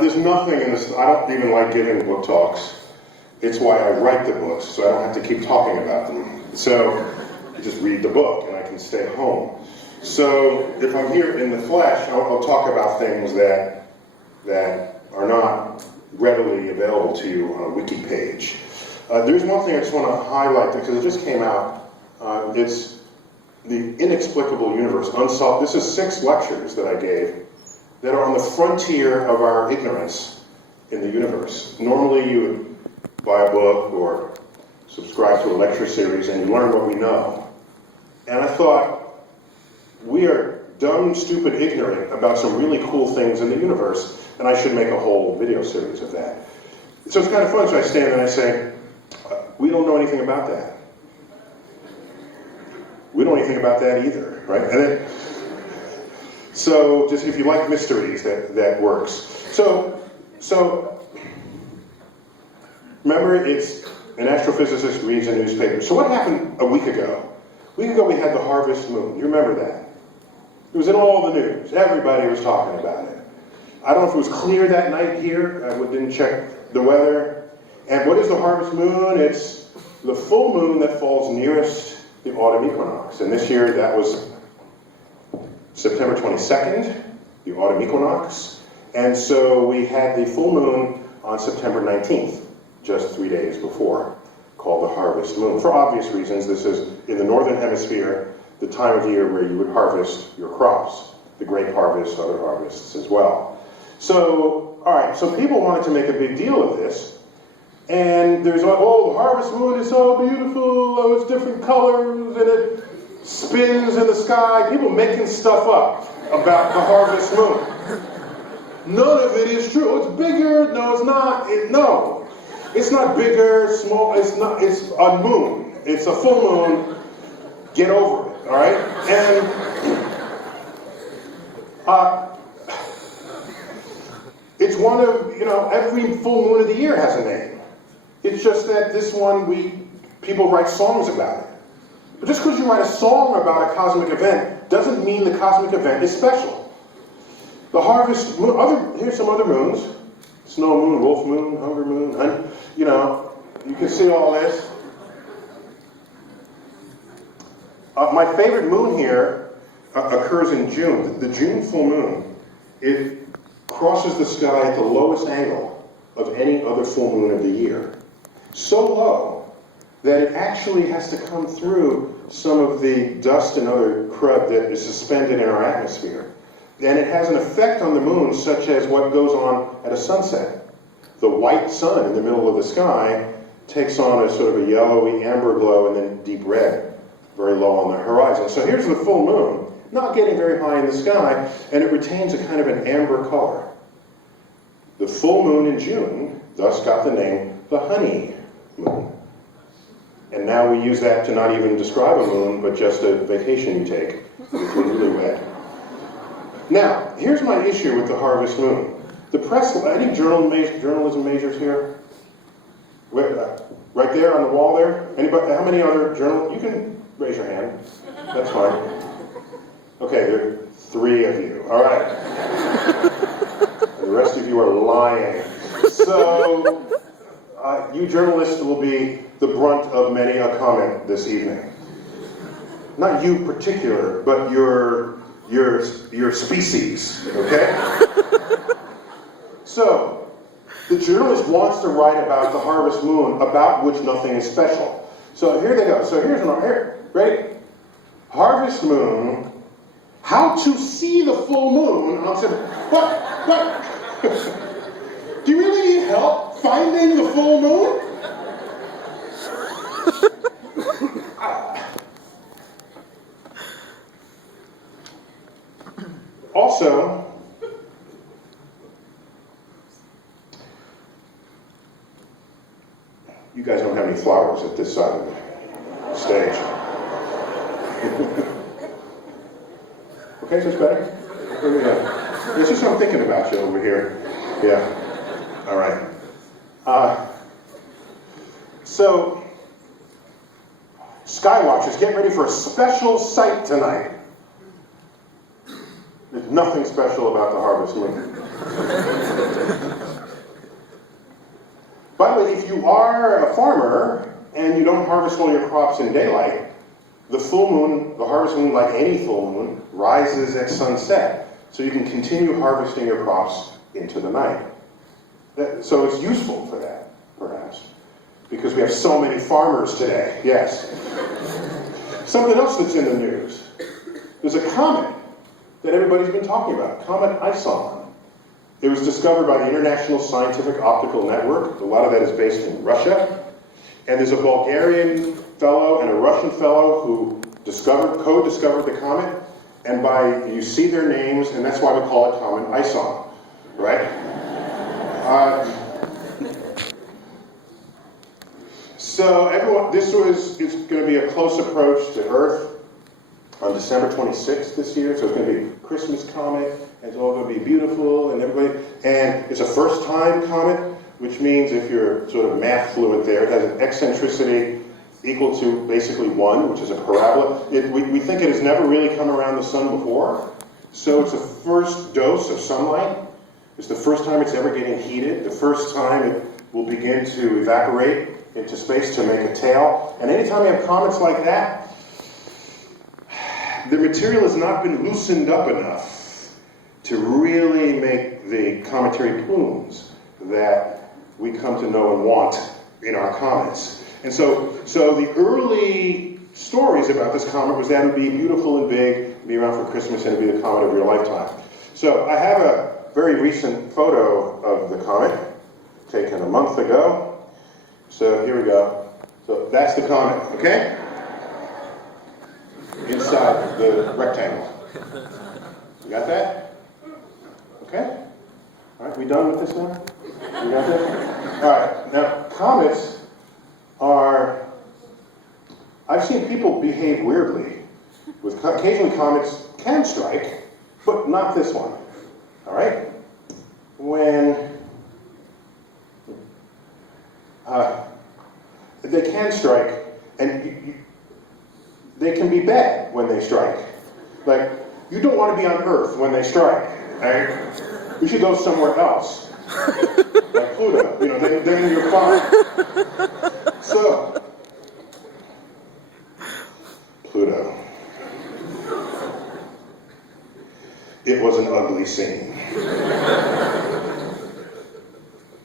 there's nothing in this. I don't even like giving book talks. It's why I write the books, so I don't have to keep talking about them. So I just read the book and I can stay home. So if I'm here in the flesh, I'll talk about things that are not readily available to you on a wiki page. There's one thing I just want to highlight because it just came out. It's the inexplicable universe, unsolved. This is 6 lectures that I gave that are on the frontier of our ignorance in the universe. Normally you would buy a book or subscribe to a lecture series and you learn what we know. And I thought, we are dumb, stupid, ignorant about some really cool things in the universe, and I should make a whole video series of that. So it's kind of fun, so I stand and I say, we don't know anything about that. We don't know anything about that either, right? And then, so just if you like mysteries, that works. So remember, it's an astrophysicist reads a newspaper. So what happened a week ago? A week ago we had the harvest moon. You remember that? It was in all the news. Everybody was talking about it. I don't know if it was clear that night here. I didn't check the weather. And what is the harvest moon? It's the full moon that falls nearest the autumn equinox. And this year that was September 22nd, the autumn equinox. And so we had the full moon on September 19th, just 3 days before, called the harvest moon. For obvious reasons, this is in the northern hemisphere, the time of year where you would harvest your crops, the grape harvest, other harvests as well. So, all right, so people wanted to make a big deal of this, and there's like, oh, the harvest moon is so beautiful, oh, it's different colors, and it spins in the sky. People making stuff up about the harvest moon. None of it is true. It's bigger. No, it's not. No, it's not bigger, small. It's not. It's a moon. It's a full moon. Get over it. All right. And it's one of, every full moon of the year has a name. It's just that this one people write songs about it. But just because you write a song about a cosmic event doesn't mean the cosmic event is special. The harvest moon, here's some other moons. Snow moon, wolf moon, hunger moon, you can see all this. My favorite moon here occurs in June. The June full moon, it crosses the sky at the lowest angle of any other full moon of the year. So low that it actually has to come through some of the dust and other crud that is suspended in our atmosphere. And it has an effect on the moon such as what goes on at a sunset. The white sun in the middle of the sky takes on a sort of a yellowy amber glow and then deep red, very low on the horizon. So here's the full moon, not getting very high in the sky, and it retains a kind of an amber color. The full moon in June thus got the name the honey moon. And now we use that to not even describe a moon, but just a vacation you take between newlywed. Now, here's my issue with the harvest moon. The press, any journalism majors here? Right there on the wall there? Anybody? How many other journalists? You can raise your hand. That's fine. Okay, there are 3 of you. All right. And the rest of you are lying. So, you journalists will be the brunt of many a comment this evening. Not you particular, but your species, okay? So, the journalist wants to write about the harvest moon, about which nothing is special. So here they go. So here's ready? Harvest moon, how to see the full moon on September. What? Do you really need help finding the full moon? Also, you guys don't have any flowers at this side of the stage. Okay, is this better? Yeah. It's just I'm thinking about you over here. Yeah. All right. So, Skywatchers, get ready for a special sight tonight. There's nothing special about the harvest moon. you are a farmer and you don't harvest all your crops in daylight, the full moon, the harvest moon, like any full moon, rises at sunset. So you can continue harvesting your crops into the night. So it's useful for that, perhaps, because we have so many farmers today. Yes. Something else that's in the news. There's a comet that everybody's been talking about, Comet Ison. It was discovered by the International Scientific Optical Network. A lot of that is based in Russia. And there's a Bulgarian fellow and a Russian fellow who co-discovered the comet. And you see their names, and that's why we call it Comet Ison, right? So it's going to be a close approach to Earth on December 26th this year. So it's going to be a Christmas comet, and it's all going to be beautiful, and it's a first-time comet, which means if you're sort of math fluent there, it has an eccentricity equal to basically 1, which is a parabola. We think it has never really come around the sun before, so it's the first dose of sunlight. It's the first time it's ever getting heated, the first time it will begin to evaporate into space to make a tail. And anytime you have comets like that, the material has not been loosened up enough to really make the cometary plumes that we come to know and want in our comets. And so the early stories about this comet was that it would be beautiful and big, be around for Christmas, and it would be the comet of your lifetime. So I have a very recent photo of the comet, taken a month ago. So here we go. So that's the comet, okay? Inside the rectangle. You got that? Okay? All right, we done with this now? You got that? All right, now comets I've seen people behave weirdly. Occasionally comets can strike, but not this one. All right? When they can strike, and they can be bad when they strike. Like, you don't want to be on Earth when they strike, right? You should go somewhere else. Like Pluto, then you're fine. So, Pluto. It was an ugly scene.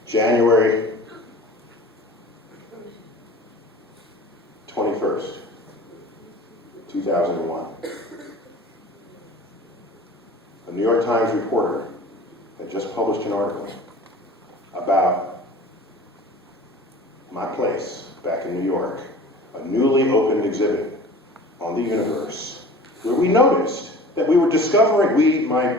January 21st, 2001. A New York Times reporter had just published an article about my place back in New York, a newly opened exhibit on the universe, where we noticed that we were discovering, my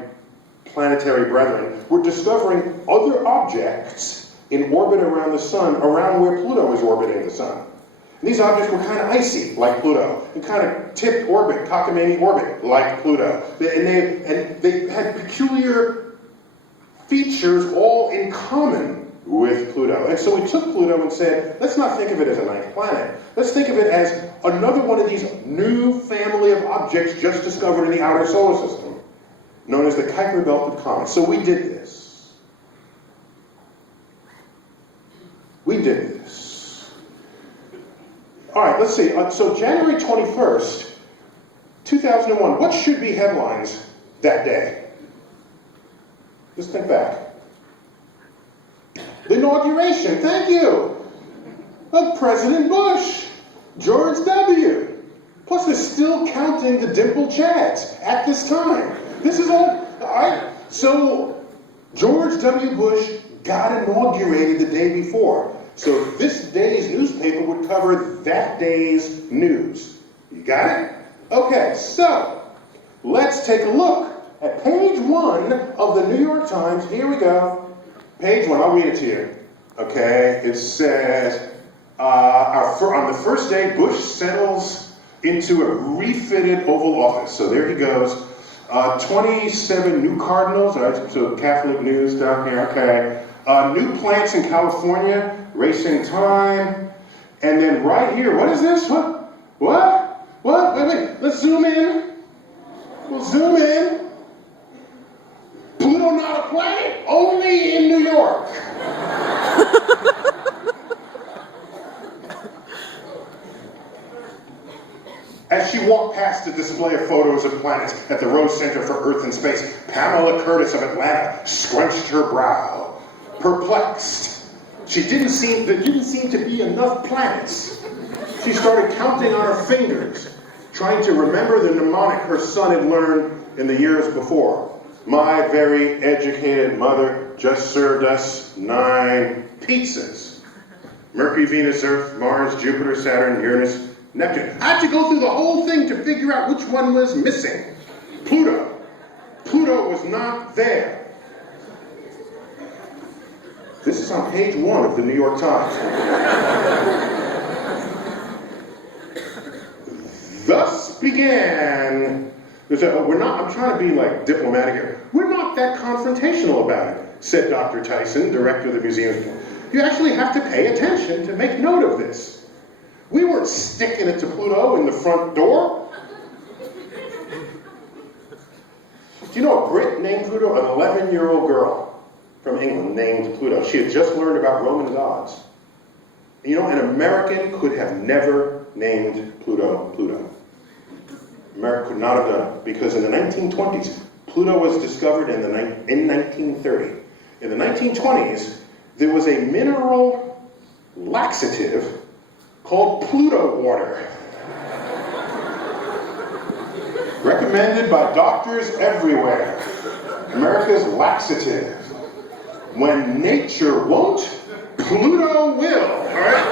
planetary brethren, were discovering other objects in orbit around the sun, around where Pluto is orbiting the sun. And these objects were kind of icy, like Pluto, and kind of tipped orbit, cockamamie orbit, like Pluto. And they had peculiar features all in common with Pluto. And so we took Pluto and said, let's not think of it as a ninth planet. Let's think of it as another one of these new family of objects just discovered in the outer solar system, known as the Kuiper Belt of comets. So we did this. All right, let's see. So January 21st, 2001, what should be headlines that day? Just think back. The inauguration, thank you, of President Bush, George W. Plus they're still counting the dimpled Chads at this time. This is all right. So George W. Bush got inaugurated the day before. So this day's newspaper would cover that day's news. You got it? Okay, so let's take a look at page 1 of the New York Times. Here we go. Page 1, I'll read it to you. Okay, it says, on the first day, Bush settles into a refitted Oval Office. So there he goes. 27 new cardinals, all right, so Catholic news down here, okay. New plants in California, racing time. And then right here, what is this? What? Wait, let's zoom in. We'll zoom in. Pluto not a planet, only in New York. walked past a display of photos of planets at the Rose Center for Earth and Space. Pamela Curtis of Atlanta scrunched her brow, perplexed. There didn't seem to be enough planets. She started counting on her fingers, trying to remember the mnemonic her son had learned in the years before. My very educated mother just served us 9 pizzas. Mercury, Venus, Earth, Mars, Jupiter, Saturn, Uranus, Neptune. I had to go through the whole thing to figure out which one was missing. Pluto. Pluto was not there. This is on page 1 of the New York Times. Thus began, I'm trying to be like diplomatic here. We're not that confrontational about it, said Dr. Tyson, director of the museum. You actually have to pay attention to make note of this. We weren't sticking it to Pluto in the front door. Do you know a Brit named Pluto? An 11-year-old girl from England named Pluto. She had just learned about Roman gods. And you know, an American could have never named Pluto Pluto. America could not have done it, because in the 1920s, Pluto was discovered in 1930. In the 1920s, there was a mineral laxative called Pluto water. Recommended by doctors everywhere. America's laxative. When nature won't, Pluto will, all right?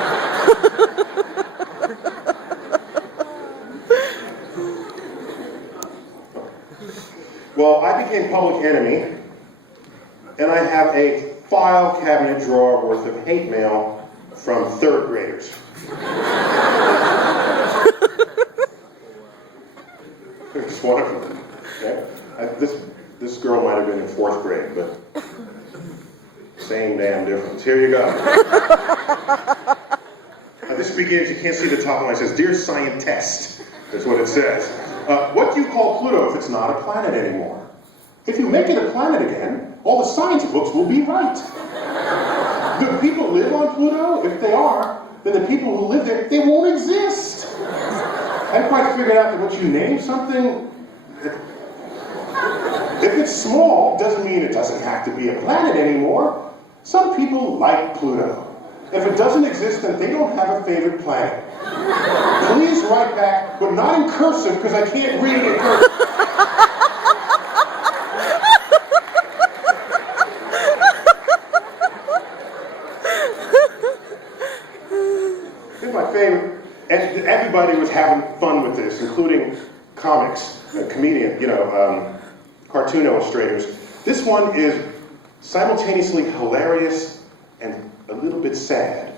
Well, I became public enemy, and I have a file cabinet drawer worth of hate mail from 3rd graders. It's one of them. Okay? This girl might have been in 4th grade, but same damn difference. Here you go. This begins, you can't see the top line. It says, Dear Scientist. That's what it says. What do you call Pluto if it's not a planet anymore? If you make it a planet again, all the science books will be right. Do people live on Pluto? If they are, then the people who live there, they won't exist. I haven't quite figured out that once you name something, if it's small, doesn't mean it doesn't have to be a planet anymore. Some people like Pluto. If it doesn't exist, then they don't have a favorite planet. Please write back, but not in cursive, because I can't read in cursive. This is my favorite. And everybody was having fun with this, including comics, comedian, cartoon illustrators. This one is simultaneously hilarious and a little bit sad.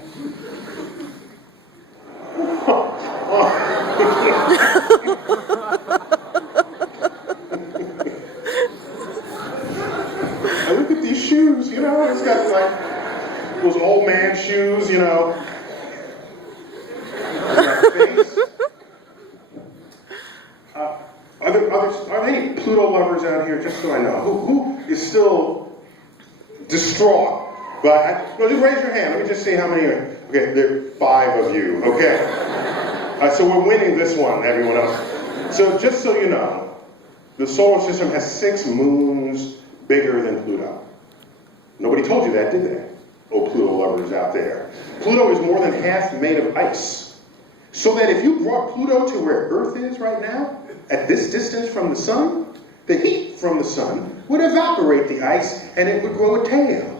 I look at these shoes, it's got like those old man shoes, Face. Are there any Pluto lovers out here, just so I know? Who is still distraught? But just raise your hand. Let me just see how many are. Okay, there are 5 of you. Okay. So we're winning this one, everyone else. So just so you know, the solar system has 6 moons bigger than Pluto. Nobody told you that, did they? Oh, Pluto lovers out there. Pluto is more than half made of ice. So that if you brought Pluto to where Earth is right now, at this distance from the sun, the heat from the sun would evaporate the ice and it would grow a tail.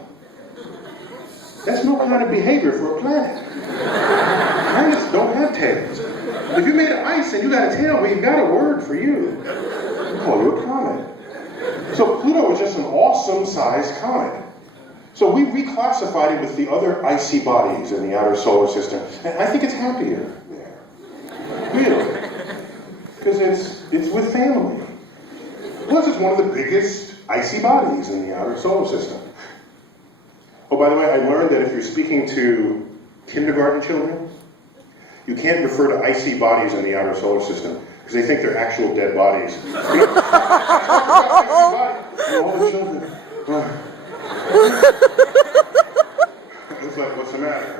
That's no kind of behavior for a planet. Planets don't have tails. If you made of ice and you got a tail, well, you've got a word for you. We call you a comet. So Pluto is just an awesome-sized comet. So we reclassified it with the other icy bodies in the outer solar system, and I think it's happier there. Really. Because it's with family. Plus, it's one of the biggest icy bodies in the outer solar system. Oh, by the way, I learned that if you're speaking to kindergarten children, you can't refer to icy bodies in the outer solar system, because they think they're actual dead bodies. All the children. It's like, what's the matter?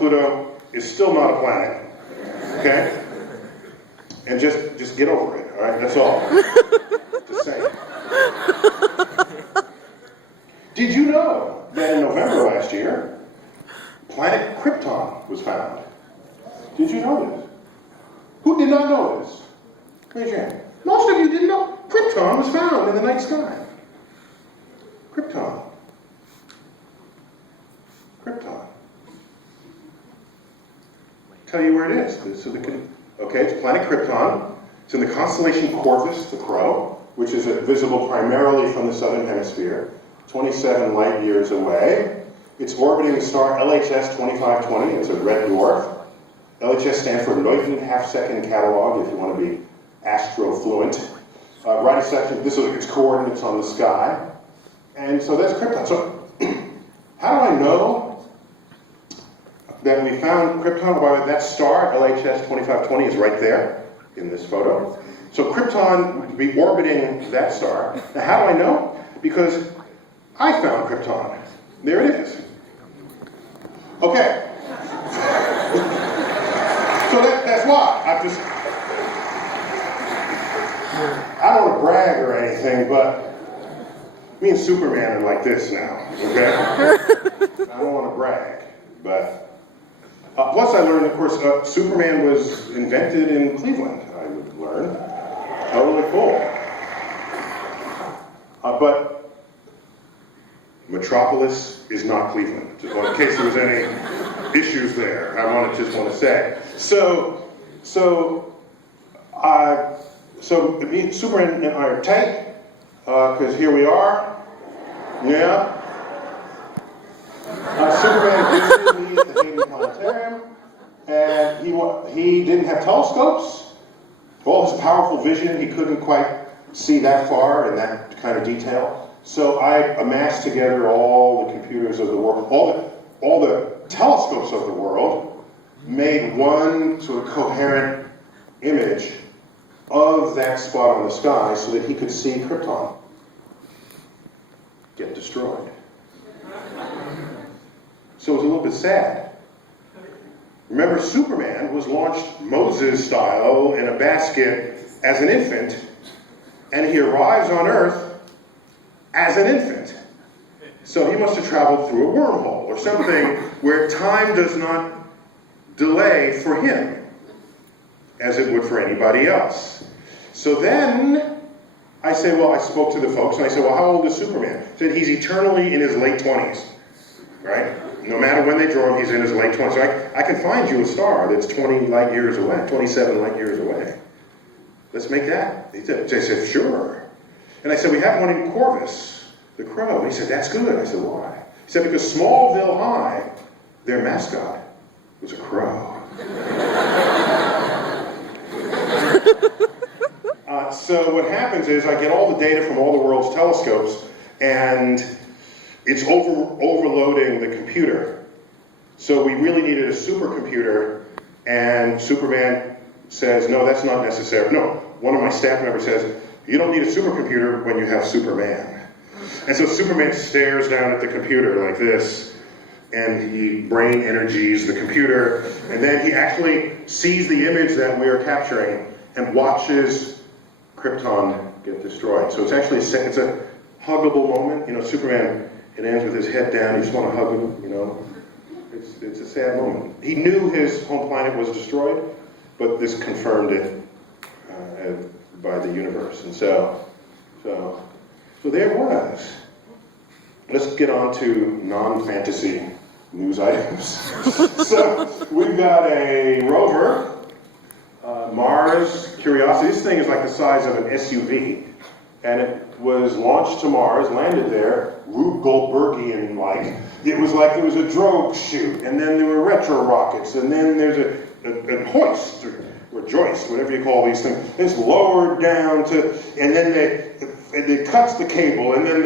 Pluto is still not a planet. Okay? And just get over it, all right? That's all. Just saying. Did you know that in November last year, planet Krypton was found? Did you know this? Who did not know this? Raise your hand. Most of you didn't know Krypton was found in the night sky. Krypton. Krypton. Tell you where it is. Okay, it's planet Krypton. It's in the constellation Corvus, the Crow, which is visible primarily from the southern hemisphere, 27 light years away. It's orbiting the star LHS 2520. It's a red dwarf. LHS stands for Leuchten Half-Second Catalog, if you want to be astro-fluent. Right a section, this is its coordinates on the sky. And so that's Krypton. So how do I know that we found Krypton? Well, that star, LHS 2520, is right there in this photo. So Krypton would be orbiting that star. Now how do I know? Because I found Krypton. There it is. Okay. So that's why. I don't want to brag or anything, but me and Superman are like this now, okay? I don't want to brag, but... plus I learned, of course, Superman was invented in Cleveland, I would learn. Totally cool. But Metropolis is not Cleveland. Just in case there was any issues there, I just want to say. So me, Superman and I are tight, because here we are. Yeah. Superman visited me at the Hayden Planetarium, and he didn't have telescopes. For all his powerful vision, he couldn't quite see that far in that kind of detail. So I amassed together all the computers of the world, all the telescopes of the world, made one sort of coherent image of that spot on the sky so that he could see Krypton get destroyed. So it was a little bit sad. Remember, Superman was launched Moses style in a basket as an infant, and he arrives on Earth as an infant. So he must have traveled through a wormhole or something where time does not delay for him as it would for anybody else. So then I say, well, I spoke to the folks and I said, well, how old is Superman? He said he's eternally in his late 20s, right? No matter when they draw him, he's in his late 20s. So I can find you a star that's 20 light years away, 27 light years away. Let's make that. They said, sure. And I said, we have one in Corvus, the Crow. And he said, that's good. I said, why? He said, because Smallville High, their mascot was a crow. So what happens is I get all the data from all the world's telescopes, and it's overloading the computer. So we really needed a supercomputer, and Superman says, no, that's not necessary. No, one of my staff members says, you don't need a supercomputer when you have Superman. And so Superman stares down at the computer like this, and he brain energies the computer, and then he actually sees the image that we are capturing and watches Krypton get destroyed. So it's actually it's a huggable moment. You know, Superman, it ends with his head down. You just want to hug him, you know. It's a sad moment. He knew his home planet was destroyed, but this confirmed it by the universe. And so there it was. Let's get on to non-fantasy news items. So we've got a rover, Mars Curiosity. This thing is like the size of an SUV, and it was launched to Mars, landed there, Rube Goldbergian-like. It was like there was a drogue chute, and then there were retro rockets, and then there's a hoist, or joist, whatever you call these things. It's lowered down to, and then it cuts the cable, and then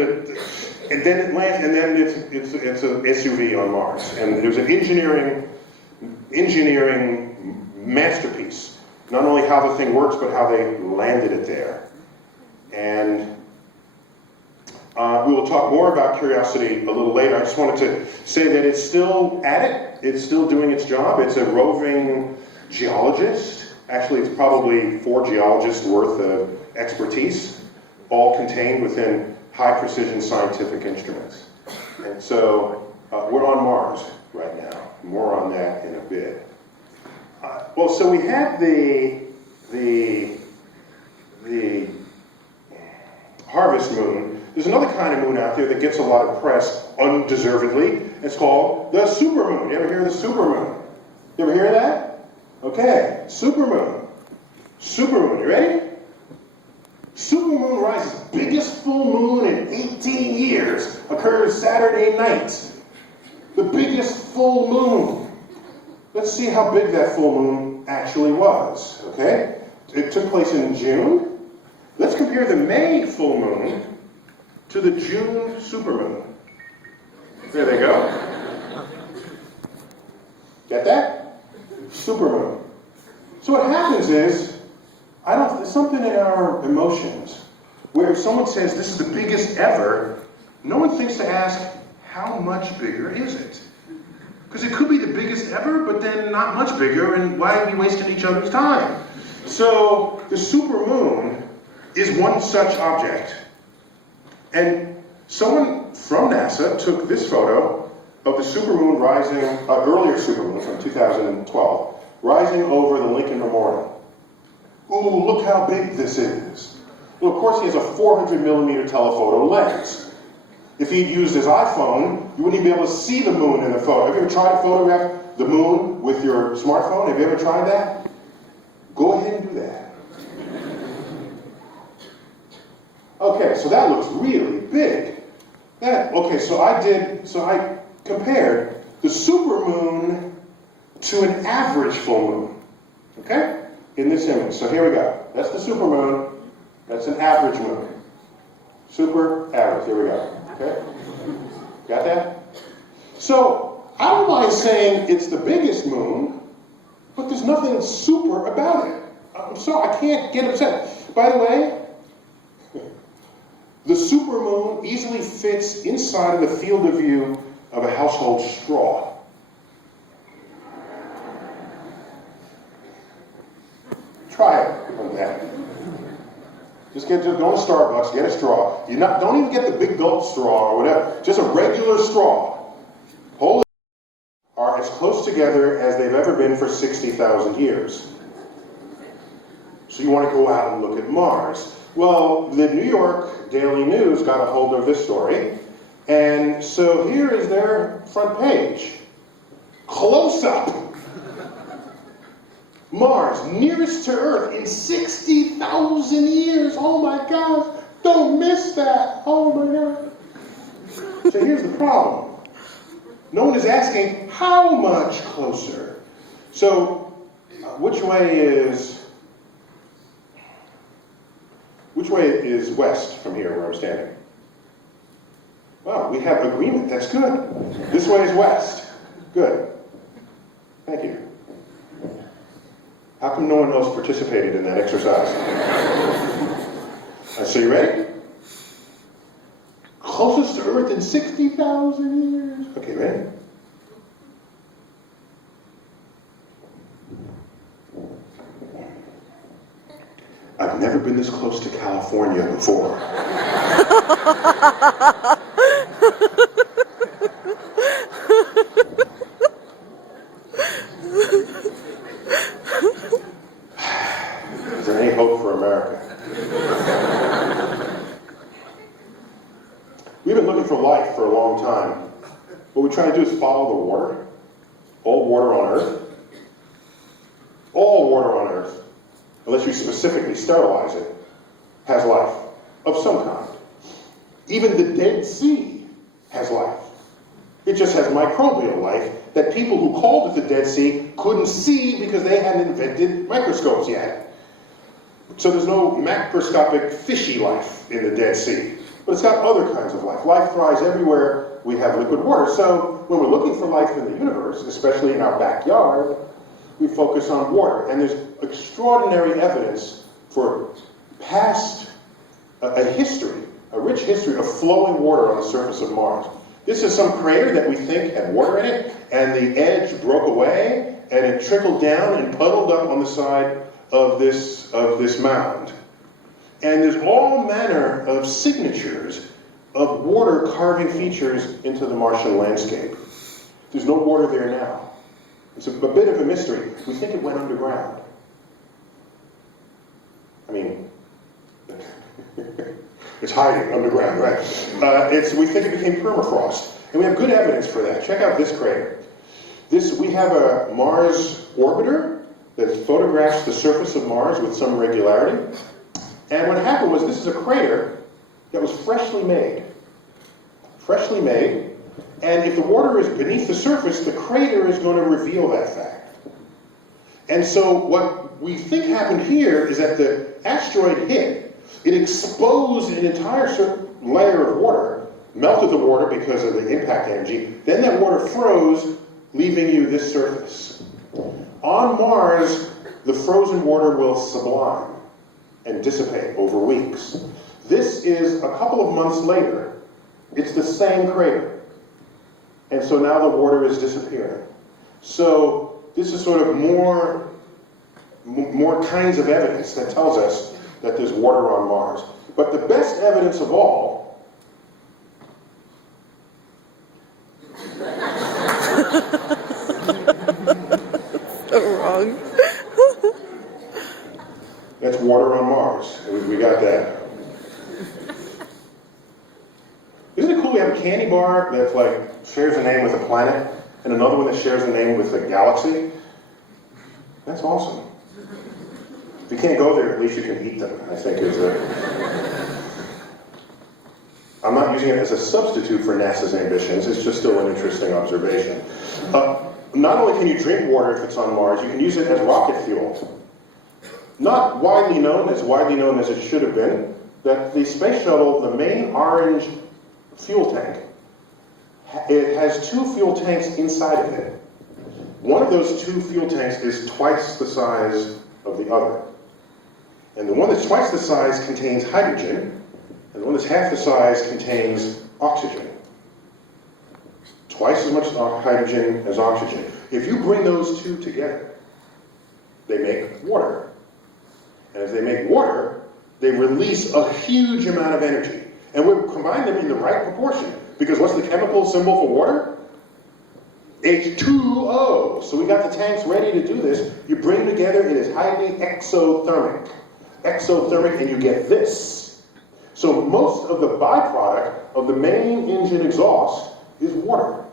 it lands, and then it's an SUV on Mars. And there's an engineering masterpiece. Not only how the thing works, but how they landed it there. And We will talk more about Curiosity a little later. I just wanted to say that it's still at it. It's still doing its job. It's a roving geologist. Actually, it's probably 4 geologists worth of expertise, all contained within high-precision scientific instruments. And so we're on Mars right now. More on that in a bit. Well, so we had the harvest moon. There's another kind of moon out there that gets a lot of press undeservedly. It's called the supermoon. You ever hear of the supermoon? You ever hear of that? Okay, supermoon. Supermoon, you ready? Supermoon rises, biggest full moon in 18 years, occurs Saturday night. The biggest full moon. Let's see how big that full moon actually was, okay? It took place in June. Let's compare the May full moon to the June supermoon. There they go. Get that? Supermoon. So what happens is, there's something in our emotions where if someone says this is the biggest ever, no one thinks to ask, how much bigger is it? Because it could be the biggest ever, but then not much bigger, and why are we wasting each other's time? So the supermoon is one such object. And someone from NASA took this photo of the supermoon rising, earlier supermoon from 2012, rising over the Lincoln Memorial. Ooh, look how big this is. Well, of course, he has a 400 millimeter telephoto lens. If he'd used his iPhone, you wouldn't even be able to see the moon in the photo. Have you ever tried to photograph the moon with your smartphone? Have you ever tried that? Go ahead and do that. Okay, so that looks really big. So I compared the supermoon to an average full moon. Okay? In this image. So here we go. That's the supermoon. That's an average moon. Super, average. Here we go. Okay? Got that? So, I don't mind saying it's the biggest moon, but there's nothing super about it. I'm sorry, I can't get upset. By the way, the supermoon easily fits inside of the field of view of a household straw. Try it on that. Just go to Starbucks, get a straw. Don't even get the big gulp straw or whatever. Just a regular straw. Hold it. Are as close together as they've ever been for 60,000 years. So you want to go out and look at Mars. Well, the New York Daily News got a hold of this story, and so here is their front page. Close up. Mars, nearest to Earth in 60,000 years. Oh my gosh, don't miss that. Oh my God. So here's the problem. No one is asking how much closer. So which way is west from here where I'm standing? Well, we have agreement. That's good. This way is west. Good. Thank you. How come no one else participated in that exercise? So you ready? Closest to Earth in 60,000 years. Okay, ready? I've never been this close to California before. Is there any hope for America? We've been looking for life for a long time. What we try to do is follow the water. All water on Earth. All water on Earth, unless you specifically sterilize it, has life of some kind. Even the Dead Sea has life. It just has microbial life that people who called it the Dead Sea couldn't see because they hadn't invented microscopes yet. So there's no macroscopic fishy life in the Dead Sea. But it's got other kinds of life. Life thrives everywhere we have liquid water. So when we're looking for life in the universe, especially in our backyard, we focus on water. And there's extraordinary evidence for a history a rich history of flowing water on the surface of Mars. This is some crater that we think had water in it, and the edge broke away, and it trickled down and puddled up on the side of this mound. And there's all manner of signatures of water carving features into the Martian landscape. There's no water there now. It's a bit of a mystery. We think it went underground. I mean, it's hiding underground, right? We think it became permafrost. And we have good evidence for that. Check out this crater. We have a Mars orbiter that photographs the surface of Mars with some regularity. And what happened was, this is a crater that was freshly made. Freshly made. And if the water is beneath the surface, the crater is going to reveal that fact. And so what we think happened here is that the asteroid hit. It exposed an entire layer of water, melted the water because of the impact energy. Then that water froze, leaving you this surface. On Mars, the frozen water will sublime and dissipate over weeks. This is a couple of months later. It's the same crater. And so now the water is disappearing. So this is sort of more kinds of evidence that tells us that there's water on Mars. But the best evidence of all so wrong. That's water on Mars. We got that. Isn't it cool we have a candy bar that's like shares a name with a planet and another one that shares a name with a galaxy? That's awesome. If you can't go there, at least you can eat them, I think is I'm not using it as a substitute for NASA's ambitions. It's just still an interesting observation. Not only can you drink water if it's on Mars, you can use it as rocket fuel. Not widely known as it should have been, that the space shuttle, the main orange fuel tank, it has two fuel tanks inside of it. One of those two fuel tanks is twice the size of the other. And the one that's twice the size contains hydrogen, and the one that's half the size contains oxygen. Twice as much hydrogen as oxygen. If you bring those two together, they make water. And if they make water, they release a huge amount of energy. And we combine them in the right proportion. Because what's the chemical symbol for water? H2O. So we got the tanks ready to do this. You bring them together, it is highly exothermic. Exothermic, and you get this. So most of the byproduct of the main engine exhaust is water.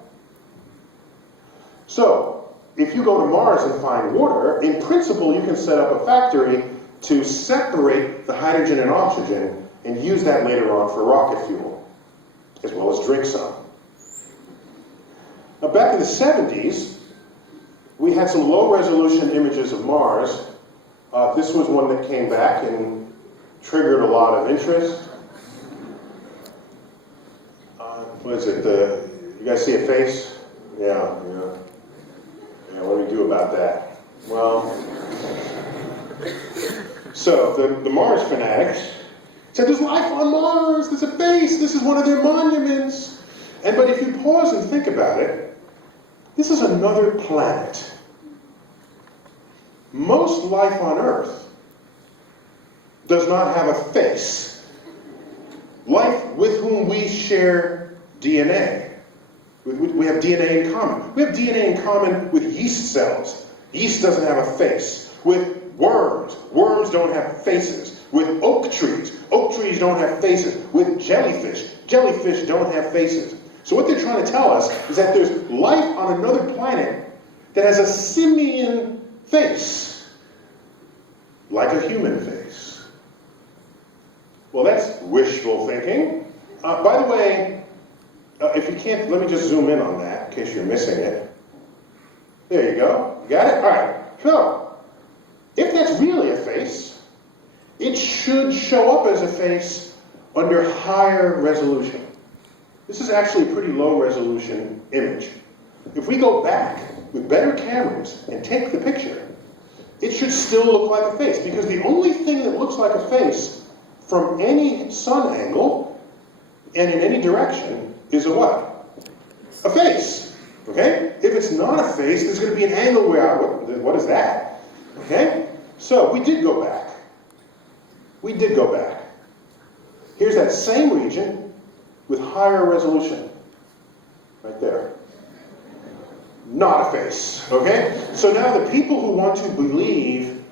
So if you go to Mars and find water, in principle you can set up a factory to separate the hydrogen and oxygen and use that later on for rocket fuel, as well as drink some. Now back in the 70s, we had some low-resolution images of Mars. This was one that came back and triggered a lot of interest. What is it? You guys see a face? Yeah. What do we do about that? Well, so the Mars fanatics said there's life on Mars, there's a base, this is one of their monuments. But if you pause and think about it, this is another planet. Most life on Earth does not have a face. Life with whom we share DNA. We have DNA in common. We have DNA in common with yeast cells. Yeast doesn't have a face. With worms. Worms don't have faces. With oak trees don't have faces. With jellyfish don't have faces. So what they're trying to tell us is that there's life on another planet that has a simian face, like a human face. Well, that's wishful thinking. By the way, if you can't, let me just zoom in on that in case you're missing it. There you go. You got it? All right. So, if that's really a face, it should show up as a face under higher resolution. This is actually a pretty low resolution image. If we go back with better cameras and take the picture, it should still look like a face, because the only thing that looks like a face from any sun angle and in any direction is a what? A face. Okay? If it's not a face, there's going to be an angle where, what is that? Okay? So we did go back. We did go back. Here's that same region with higher resolution. Right there. Not a face. Okay? So now the people who want to believe,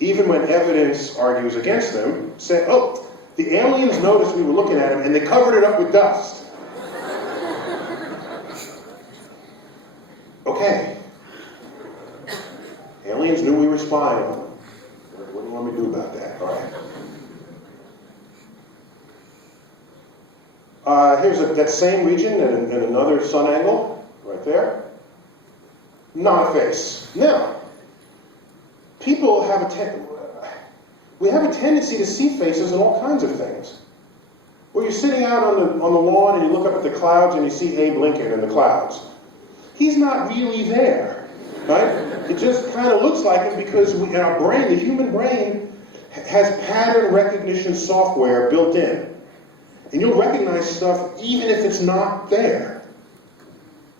even when evidence argues against them, say, oh, the aliens noticed we were looking at them and they covered it up with dust. Okay. Aliens knew we were spying on them. What do you want me to do about that? All right. Here's that same region and another sun angle, right there. Not a face. Now, people have we have a tendency to see faces in all kinds of things. Where you're sitting out on the lawn and you look up at the clouds and you see Abe Lincoln in the clouds. He's not really there, right? It just kind of looks like him because in our brain, the human brain, has pattern recognition software built in. And you'll recognize stuff even if it's not there.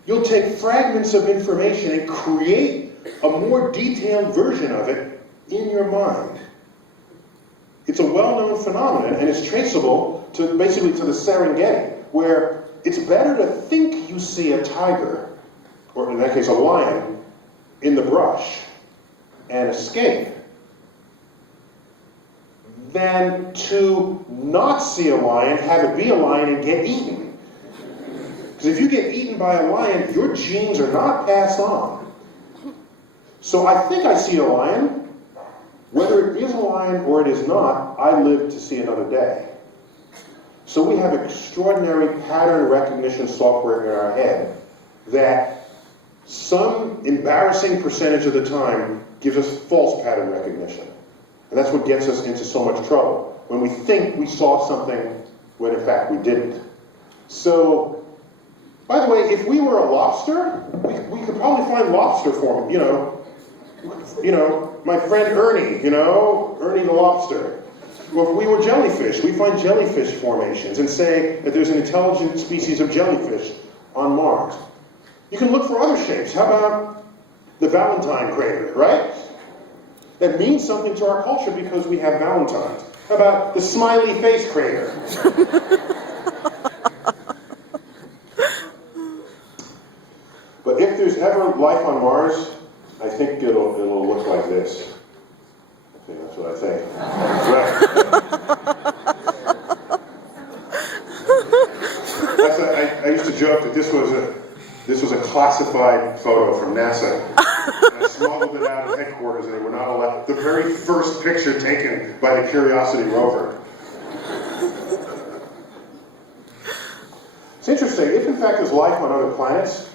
You'll take fragments of information and create a more detailed version of it in your mind. It's a well-known phenomenon, and it's traceable to basically to the Serengeti, where it's better to think you see a tiger, or in that case a lion, in the brush and escape, than to not see a lion, have it be a lion, and get eaten. Because if you get eaten by a lion, your genes are not passed on. So I think I see a lion. Whether it is a lion or it is not, I live to see another day. So we have extraordinary pattern recognition software in our head that some embarrassing percentage of the time gives us false pattern recognition. And that's what gets us into so much trouble, when we think we saw something when in fact we didn't. So, by the way, if we were a lobster, we could probably find lobster form, you know, my friend Ernie, Ernie the lobster. Well, if we were jellyfish, we find jellyfish formations and say that there's an intelligent species of jellyfish on Mars. You can look for other shapes. How about the Valentine crater, right? That means something to our culture because we have Valentines. How about the smiley face crater? But if there's ever life on Mars, I think it'll look like this. I think that's what I think. Right. I used to joke that this was a classified photo from NASA. I smuggled it out of headquarters and they were not allowed. The very first picture taken by the Curiosity rover. It's interesting. If in fact there's life on other planets,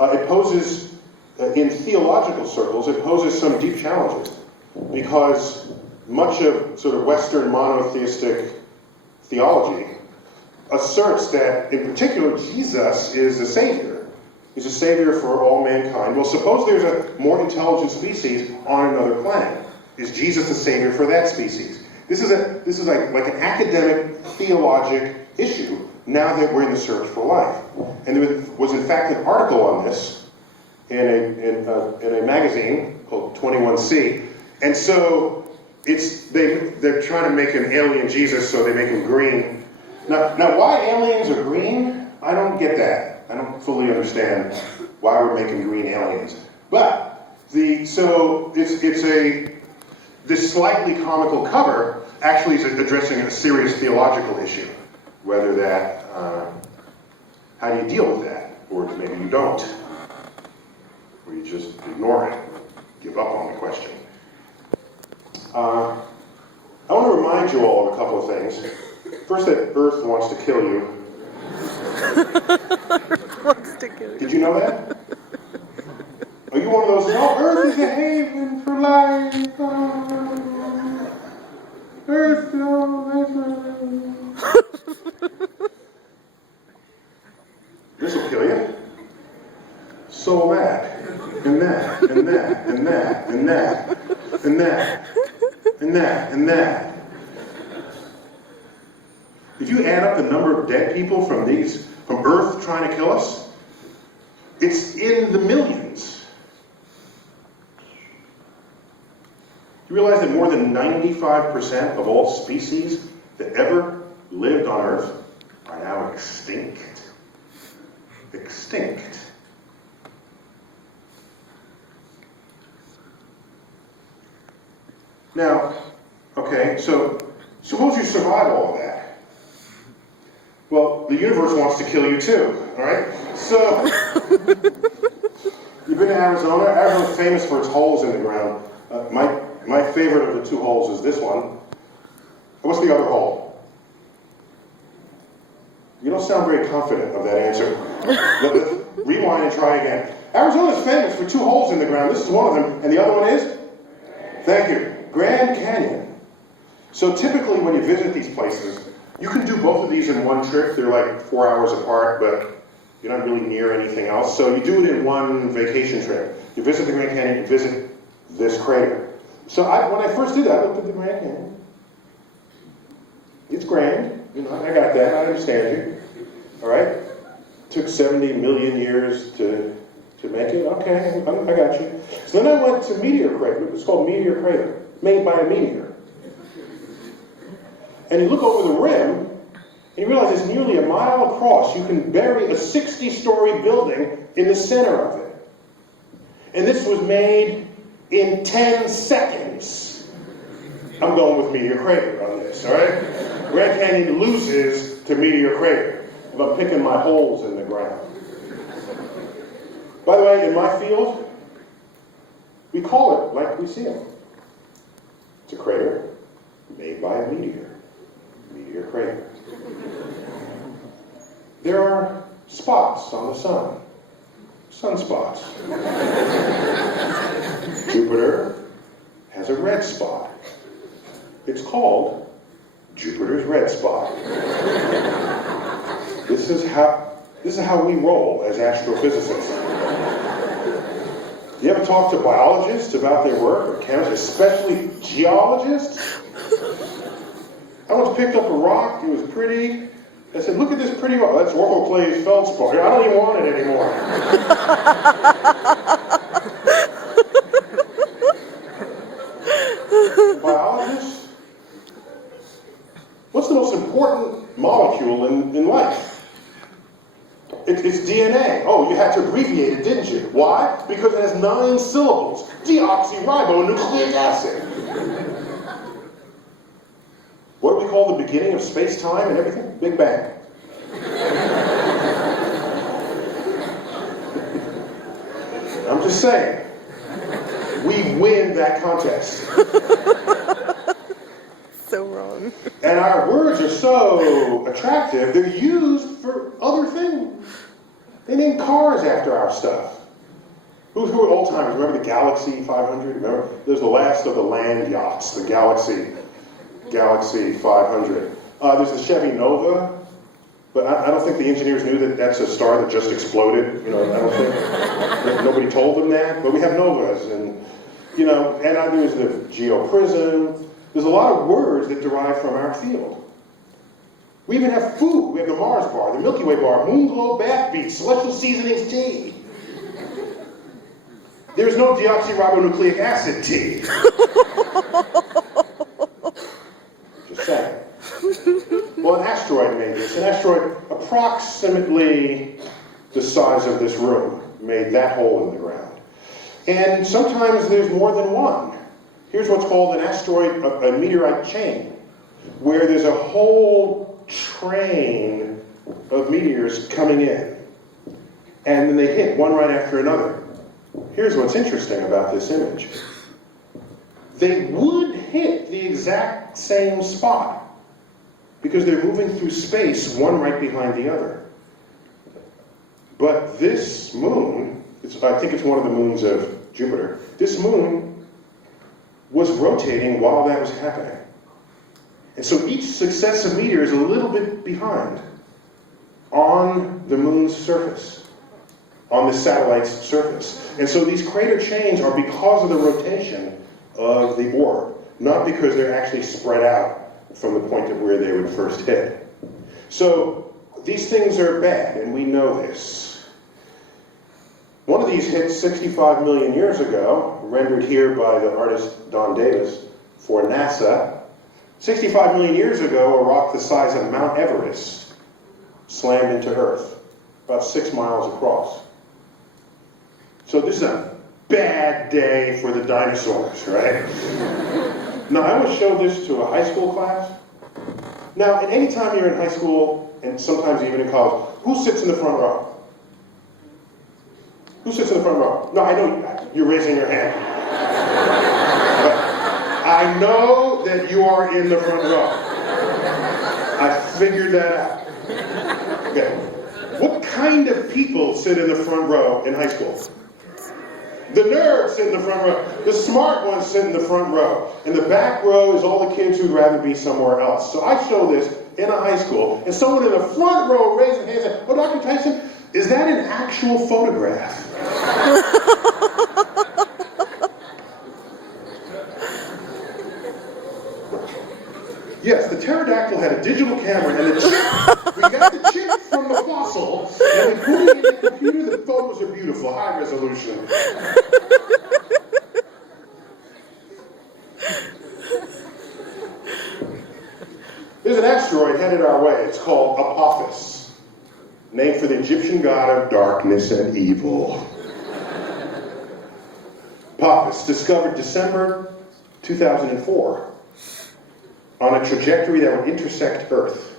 it poses, in theological circles, it poses some deep challenges. Because much of sort of Western monotheistic theology asserts that, in particular, Jesus is a savior. He's a savior for all mankind. Well, suppose there's a more intelligent species on another planet. Is Jesus the savior for that species? This is like an academic theologic issue now that we're in the search for life. And there was in fact an article on this in a magazine called 21C. And so they're trying to make an alien Jesus, so they make him green. Now why aliens are green? I don't get that. I don't fully understand why we're making green aliens. But this slightly comical cover actually is addressing a serious theological issue. Whether that, how do you deal with that? Or maybe you don't. Or you just ignore it, give up on the question. I want to remind you all of a couple of things. First, that Earth wants to kill you. Wants to kill you. Did you know that? Are you one of those, no, Earth is a haven for life. Oh, Earth, no, this will kill you. So will that, and that, and that, and that, and that, and that, and that, and that. If you add up the number of dead people from Earth trying to kill us, it's in the millions. You realize that more than 95% of all species that ever lived on Earth are now extinct? Extinct. Now, okay, so suppose you survive all of that. Well, the universe wants to kill you too, all right? So, you've been to Arizona. Arizona's famous for its holes in the ground. My favorite of the two holes is this one. What's the other hole? You don't sound very confident of that answer. Let's rewind and try again. Arizona's famous for two holes in the ground. This is one of them, and the other one is? Thank you. Grand Canyon. So typically when you visit these places, you can do both of these in one trip. They're like 4 hours apart, but you're not really near anything else. So you do it in one vacation trip. You visit the Grand Canyon, you visit this crater. So when I first did that, I looked at the Grand Canyon. It's grand, you know, I got that, I understand you. All right? Took 70 million years to make it. Okay, I got you. So then I went to Meteor Crater. It's called Meteor Crater, made by a meteor. And you look over the rim, and you realize it's nearly a mile across. You can bury a 60-story building in the center of it. And this was made in 10 seconds. I'm going with Meteor Crater on this, all right? Grand Canyon loses to Meteor Crater if I'm picking my holes in the ground. By the way, in my field, we call it like we see them. It's a crater made by a meteor. Meteor crater. There are spots on the sun. Sunspots. Jupiter has a red spot. It's called Jupiter's red spot. This is how we roll as astrophysicists. You ever talk to biologists about their work, or chemists, especially geologists? I once picked up a rock, it was pretty. I said, look at this pretty rock. That's orthoclase feldspar. I don't even want it anymore. Biologists? What's the most important molecule in life? It's DNA. Oh, you had to abbreviate it, didn't you? Why? Because it has 9 syllables. Deoxyribonucleic acid. What do we call the beginning of space-time and everything? Big Bang. I'm just saying, we win that contest. So wrong. And our words are so attractive, they're used for other things. They name cars after our stuff. Who are old timers? Remember the Galaxy 500? Remember? There's the last of the land yachts, the Galaxy 500. There's the Chevy Nova, but I don't think the engineers knew that that's a star that just exploded. You know, I don't think nobody told them that. But we have Novas, and you know, and there's the Geoprism. There's a lot of words that derive from our field. We even have food. We have the Mars bar, the Milky Way bar, Moonglow bath beats, Celestial Seasonings tea. There's no deoxyribonucleic acid tea. Just saying. Well, an asteroid made this. An asteroid approximately the size of this room made that hole in the ground. And sometimes there's more than one. Here's what's called an asteroid, a meteorite chain, where there's a whole train of meteors coming in. And then they hit one right after another. Here's what's interesting about this image. They would hit the exact same spot because they're moving through space, one right behind the other. But this moon, I think it's one of the moons of Jupiter, this moon was rotating while that was happening. And so each successive meteor is a little bit behind on the moon's surface, on the satellite's surface. And so these crater chains are because of the rotation of the orb, not because they're actually spread out from the point of where they would first hit. So these things are bad, and we know this. One of these hit 65 million years ago, rendered here by the artist Don Davis for NASA. 65 million years ago, a rock the size of Mount Everest slammed into Earth, about 6 miles across. So this is a bad day for the dinosaurs, right? Now, I would show this to a high school class. Now, at any time you're in high school, and sometimes even in college, who sits in the front row? Who sits in the front row? No, I know you're raising your hand. But I know that you are in the front row. I figured that out. Okay. What kind of people sit in the front row in high school? The nerds sit in the front row. The smart ones sit in the front row. And the back row is all the kids who'd rather be somewhere else. So I show this in a high school, and someone in the front row raises their hand and says, "Oh, Dr. Tyson, is that an actual photograph?" Yes, the pterodactyl had a digital camera, and the chip, we got the chip from the fossil, and we put it in the computer. The photos are beautiful, high resolution. There's an asteroid headed our way. It's called Apophis, named for the Egyptian god of darkness and evil. Apophis, discovered December 2004. On a trajectory that would intersect Earth.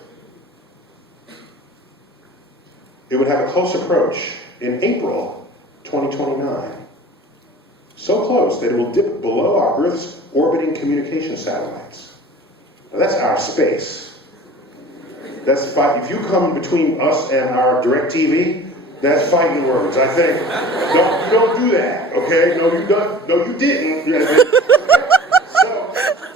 It would have a close approach in April 2029. So close that it will dip below our Earth's orbiting communication satellites. Now that's our space. That's if you come between us and our DirecTV, that's fighting words, I think. You don't do that, okay? No, you don't. No, you didn't.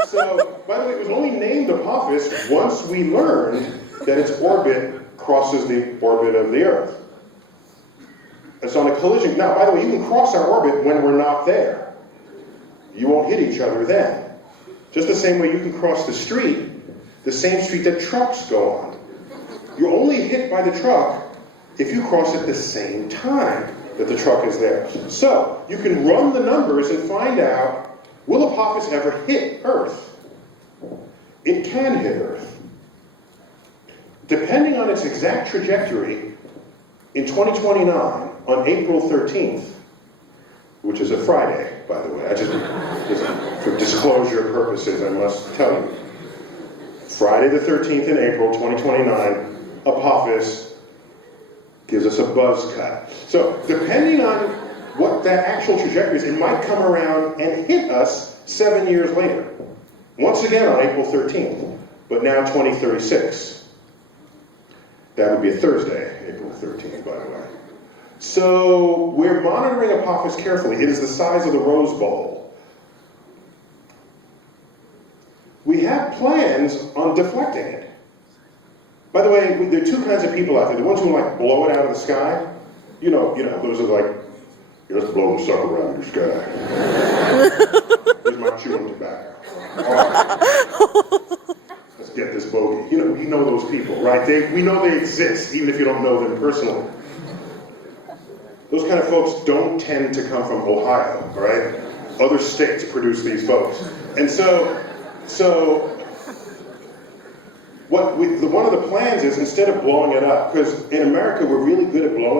So, by the way, it was only named Apophis once we learned that its orbit crosses the orbit of the Earth. It's on a collision. Now, by the way, you can cross our orbit when we're not there. You won't hit each other then. Just the same way you can cross the street, the same street that trucks go on. You're only hit by the truck if you cross at the same time that the truck is there. So, you can run the numbers and find out, will Apophis ever hit Earth? It can hit Earth. Depending on its exact trajectory, in 2029, on April 13th, which is a Friday, by the way, just for disclosure purposes, I must tell you. Friday the 13th in April 2029, Apophis gives us a buzz cut. So, depending on what that actual trajectory is, it might come around and hit us 7 years later. Once again on April 13th, but now 2036. That would be a Thursday, April 13th, by the way. So we're monitoring Apophis carefully. It is the size of the Rose Bowl. We have plans on deflecting it. By the way, there are two kinds of people out there. The ones who like blow it out of the sky. You know, those are like, let's blow the sucker out of the sky. Here's my chewing tobacco. Let's get this bogey. You know those people, right? We know they exist, even if you don't know them personally. Those kind of folks don't tend to come from Ohio, right? Other states produce these folks. And so one of the plans is, instead of blowing it up, because in America we're really good at blowing